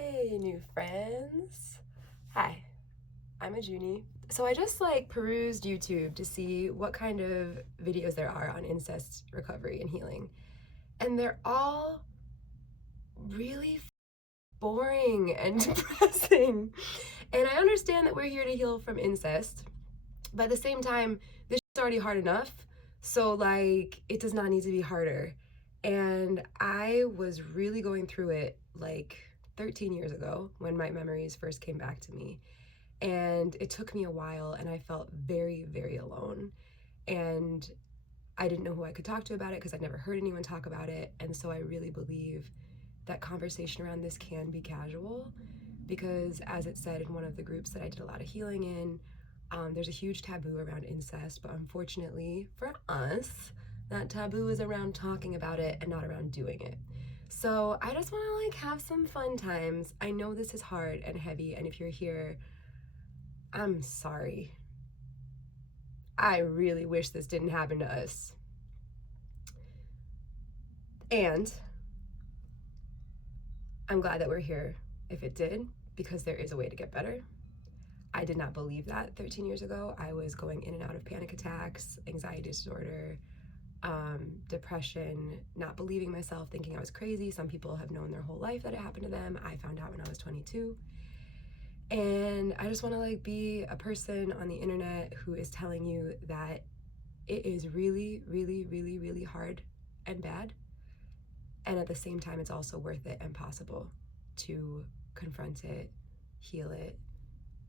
Hey, new friends. Hi, I'm a Junie. So I just perused YouTube to see what kind of videos there are on incest recovery and healing. And they're all really boring and depressing. And I understand that we're here to heal from incest, but at the same time, this is already hard enough. So it does not need to be harder. And I was really going through it 13 years ago when my memories first came back to me. And it took me a while, and I felt very, very alone. And I didn't know who I could talk to about it because I'd never heard anyone talk about it. And so I really believe that conversation around this can be casual because, as it said in one of the groups that I did a lot of healing in, there's a huge taboo around incest, but unfortunately for us, that taboo is around talking about it and not around doing it. So I just want to have some fun times. I know this is hard and heavy, and if you're here, I'm sorry. I really wish this didn't happen to us. And I'm glad that we're here if it did, because there is a way to get better. I did not believe that 13 years ago. I was going in and out of panic attacks, anxiety disorder, depression, not believing myself, thinking I was crazy. Some people have known their whole life that it happened to them. I found out when I was 22. And I just want to be a person on the internet who is telling you that it is really, really, really, really hard and bad. And at the same time, it's also worth it and possible to confront it, heal it,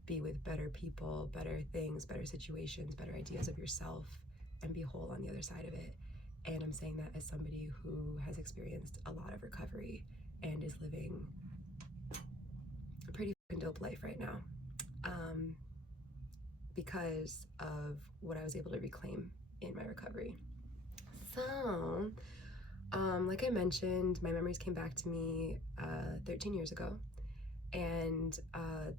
be with better people, better things, better situations, better ideas of yourself, and be whole on the other side of it. And I'm saying that as somebody who has experienced a lot of recovery and is living a pretty dope life right now, because of what I was able to reclaim in my recovery. So, like I mentioned, my memories came back to me 13 years ago, and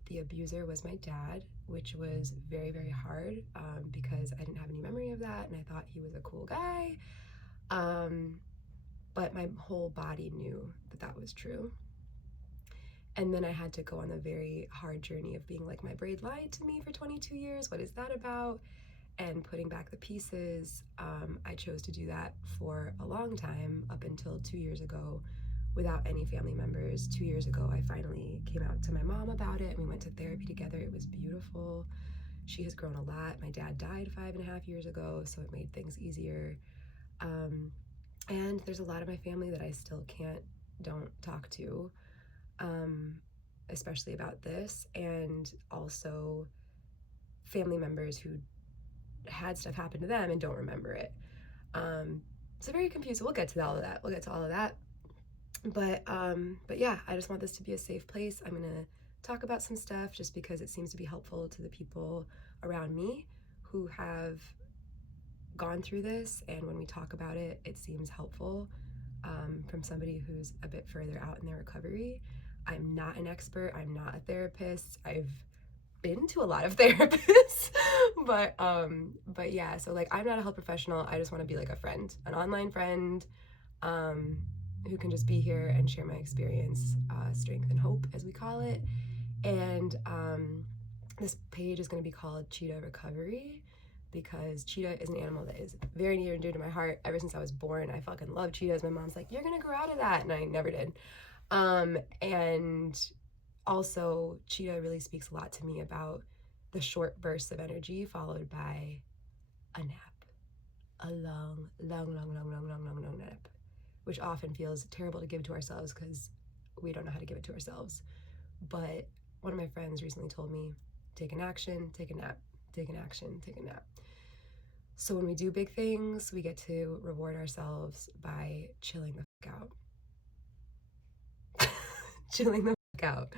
the abuser was my dad, which was very, very hard because I didn't have any memory of that, and I thought he was a cool guy, but my whole body knew that that was true. And then I had to go on a very hard journey of being my braid lied to me for 22 years. What is that about? And putting back the pieces. I chose to do that for a long time, up until 2 years ago, without any family members. 2 years ago, I finally came out to my mom about it, and we went to therapy together. It was beautiful. She has grown a lot. My dad died 5.5 years ago, so it made things easier. And there's a lot of my family that I still don't talk to, especially about this, and also family members who had stuff happen to them and don't remember it. So very confused. We'll get to all of that. But yeah, I just want this to be a safe place. I'm gonna talk about some stuff just because it seems to be helpful to the people around me who have gone through this, and when we talk about it, it seems helpful from somebody who's a bit further out in their recovery. I'm not an expert. I'm not a therapist. I've been to a lot of therapists, but yeah, so I'm not a health professional. I just want to be a friend, an online friend, who can just be here and share my experience, strength and hope, as we call it. And this page is going to be called Cheetah Recovery, because cheetah is an animal that is very near and dear to my heart. Ever since I was born, I fucking love cheetahs. My mom's like, you're gonna grow out of that, and I never did. And also, cheetah really speaks a lot to me about the short bursts of energy followed by a nap, a long, long, long, long, long, long, long, long nap, which often feels terrible to give to ourselves because we don't know how to give it to ourselves. But one of my friends recently told me, take an action, take a nap, take an action, take a nap. So when we do big things, we get to reward ourselves by chilling the fuck out. Chilling the fuck out.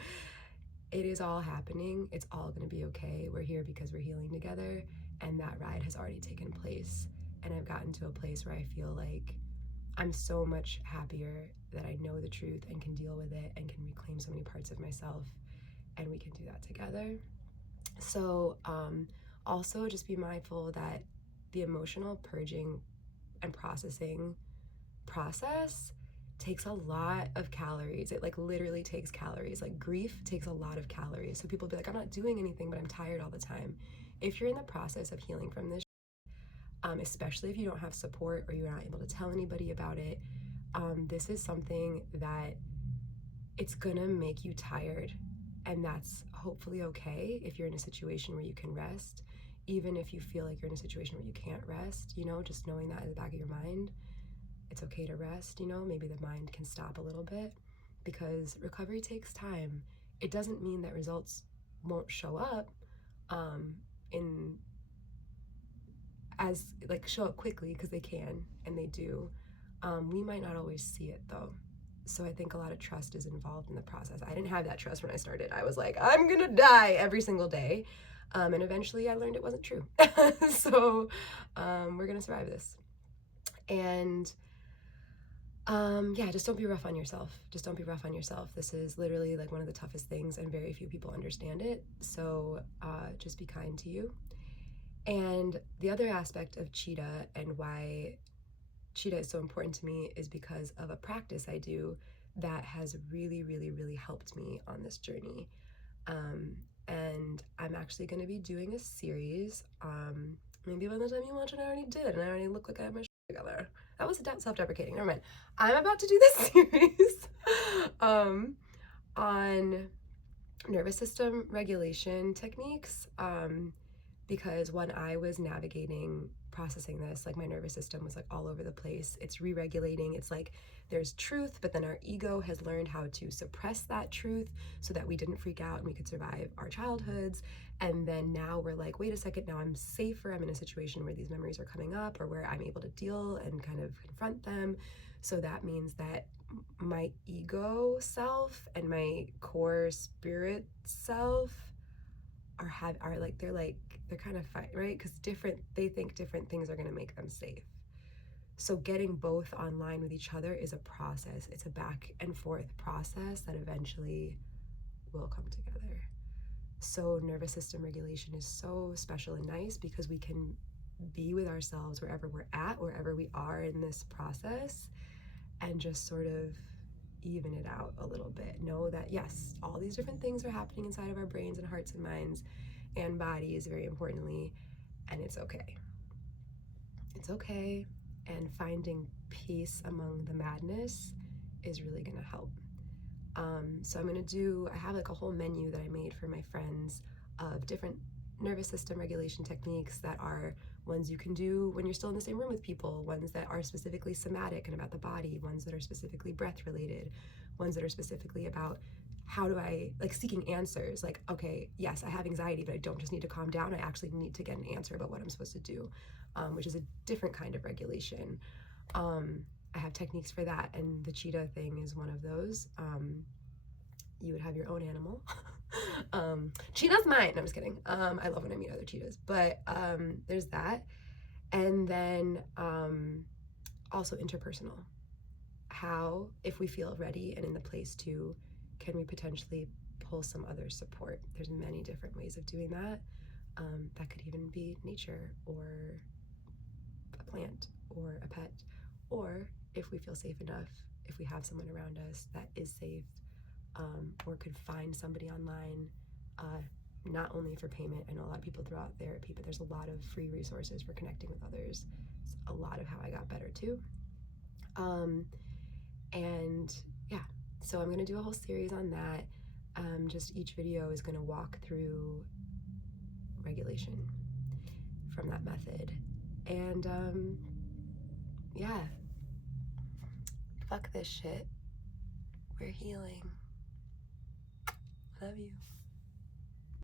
It is all happening. It's all going to be okay. We're here because we're healing together, and that ride has already taken place. And I've gotten to a place where I feel like I'm so much happier that I know the truth and can deal with it and can reclaim so many parts of myself, and we can do that together. So also just be mindful that the emotional purging and processing process takes a lot of calories. It like literally takes calories. Like grief takes a lot of calories. So people be like, I'm not doing anything, but I'm tired all the time. If you're in the process of healing from this, especially if you don't have support or you're not able to tell anybody about it, this is something that it's gonna make you tired, and that's hopefully okay if you're in a situation where you can rest. Even if you feel like you're in a situation where you can't rest, you know, just knowing that in the back of your mind, it's okay to rest, you know, maybe the mind can stop a little bit, because recovery takes time. It doesn't mean that results won't show up in as like show up quickly, because they can and they do. We might not always see it though. So I think a lot of trust is involved in the process. I didn't have that trust when I started. I was like, I'm gonna die every single day. And eventually I learned it wasn't true. So we're gonna survive this. And yeah, just don't be rough on yourself. Just don't be rough on yourself. This is literally like one of the toughest things, and very few people understand it. So just be kind to you. And the other aspect of Cheetah and why Cheetah is so important to me is because of a practice I do that has really, really, really helped me on this journey. And I'm actually going to be doing a series. Maybe by the time you watch it, I already did, and I already look like I have my shit together. That was self-deprecating. Never mind. I'm about to do this series on nervous system regulation techniques. Because when I was navigating processing this, like my nervous system was like all over the place. It's re-regulating. It's like there's truth, but then our ego has learned how to suppress that truth so that we didn't freak out and we could survive our childhoods. And then now we're like, wait a second, now I'm safer. I'm in a situation where these memories are coming up, or where I'm able to deal and kind of confront them. So that means that my ego self and my core spirit self they're kind of fight, right? Because they think different things are going to make them safe. So getting both online with each other is a process. It's a back and forth process that eventually will come together. So nervous system regulation is so special and nice, because we can be with ourselves wherever we're at, wherever we are in this process, and just sort of even it out a little bit. Know that yes, all these different things are happening inside of our brains and hearts and minds and bodies, very importantly, and it's okay. It's okay, and finding peace among the madness is really gonna help. So I have like a whole menu that I made for my friends of different nervous system regulation techniques that are ones you can do when you're still in the same room with people, ones that are specifically somatic and about the body, ones that are specifically breath related, ones that are specifically about how do I, like seeking answers, like, okay, yes, I have anxiety, but I don't just need to calm down. I actually need to get an answer about what I'm supposed to do, which is a different kind of regulation. I have techniques for that, and the cheetah thing is one of those. You would have your own animal. Cheetah's mine. No, I'm just kidding. I love when I meet other cheetahs, but there's that. And then also interpersonal. How, if we feel ready and in the place to, can we potentially pull some other support? There's many different ways of doing that. That could even be nature, or a plant, or a pet, or if we feel safe enough, if we have someone around us that is safe, or could find somebody online, not only for payment. I know a lot of people throw out therapy, but there's a lot of free resources for connecting with others. It's a lot of how I got better too. And yeah, so I'm gonna do a whole series on that. Just each video is gonna walk through regulation from that method. And yeah, fuck this shit. We're healing. Love you.